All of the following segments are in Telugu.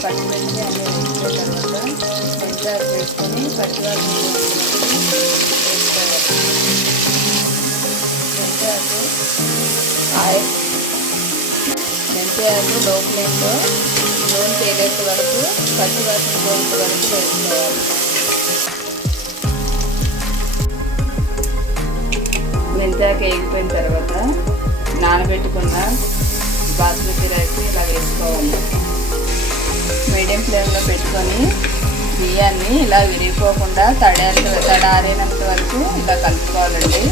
పచ్చిమిర్చి అన్నీ వేసుకున్న తర్వాత మెంతాకు వేసుకొని పచ్చివాళ్ళు వేసుకోవాలి మెంతాకు ఆయిల్ మెంతాకు లో ఫ్లేమ్లో నూనె తేలేంత వరకు పచ్చివాసన పోయేంత వరకు వేసుకోవాలి. మెంతాకు వేగిపోయిన తర్వాత నానబెట్టుకున్న బాస్మతి రైస్ ఇలా ఫ్లేమ్లో పెట్టుకొని బియ్యాన్ని ఇలా విరిగిపోకుండా తడేంత తడారేనంత వరకు ఇలా కలుపుకోవాలండి.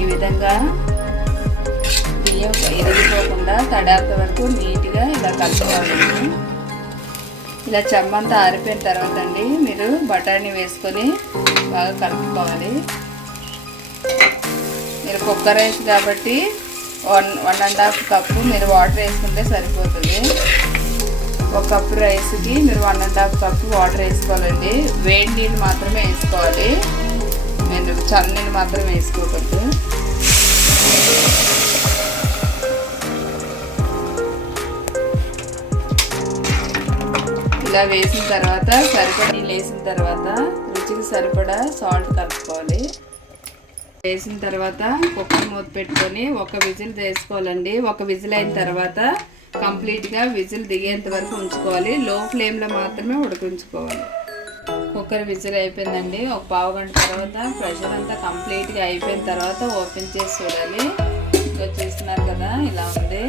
ఈ విధంగా బియ్యం విరిగిపోకుండా తడేంత వరకు నీట్గా ఇలా కలుపుకోవాలండి. ఇలా చెమ్మంతా ఆరిపోయిన తర్వాత అండి మీరు బఠానీ వేసుకొని బాగా కలుపుకోవాలి. మీరు కుక్కర్ రైస్ కాబట్టి one one and half cup మీరు వాటర్ వేసుకుంటే సరిపోతుంది. ఒక కప్పు రైస్కి మీరు one and half cup water వేసుకోవాలండి. వేడి నీళ్ళు మాత్రమే వేసుకోవాలి. మీరు చల్ల నీళ్ళు మాత్రం వేసుకోకూడదు. ఇలా వేసిన తర్వాత సరిపడా నీళ్ళు వేసిన తర్వాత రుచికి సరిపడా సాల్ట్ కలుపుకోవాలి. వేసిన తర్వాత కుక్కర్ మూత పెట్టుకొని ఒక విజిల్ వేసుకోవాలండి. ఒక విజిల్ అయిన తర్వాత కంప్లీట్గా విజిల్ దిగేంత వరకు ఉంచుకోవాలి. లో ఫ్లేమ్లో మాత్రమే ఉడికించుకోవాలి. కుక్కర్ విజిల్ అయిపోయిందండి. ఒక పావు గంట తర్వాత ప్రెషర్ అంతా కంప్లీట్గా అయిపోయిన తర్వాత ఓపెన్ చేసి చూడాలి. ఇంకా చూస్తున్నారు కదా ఇలా ఉంది.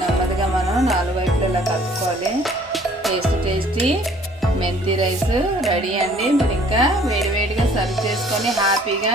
నెమ్మదిగా మనం నాలుగు వైపులు ఇలా కలుపుకోవాలి. టేస్ట్ టేస్టీ మెంతి రైస్ రెడీ అండి. మరి ఇంకా వేడివేడిగా సర్వ్ చేసుకొని హ్యాపీగా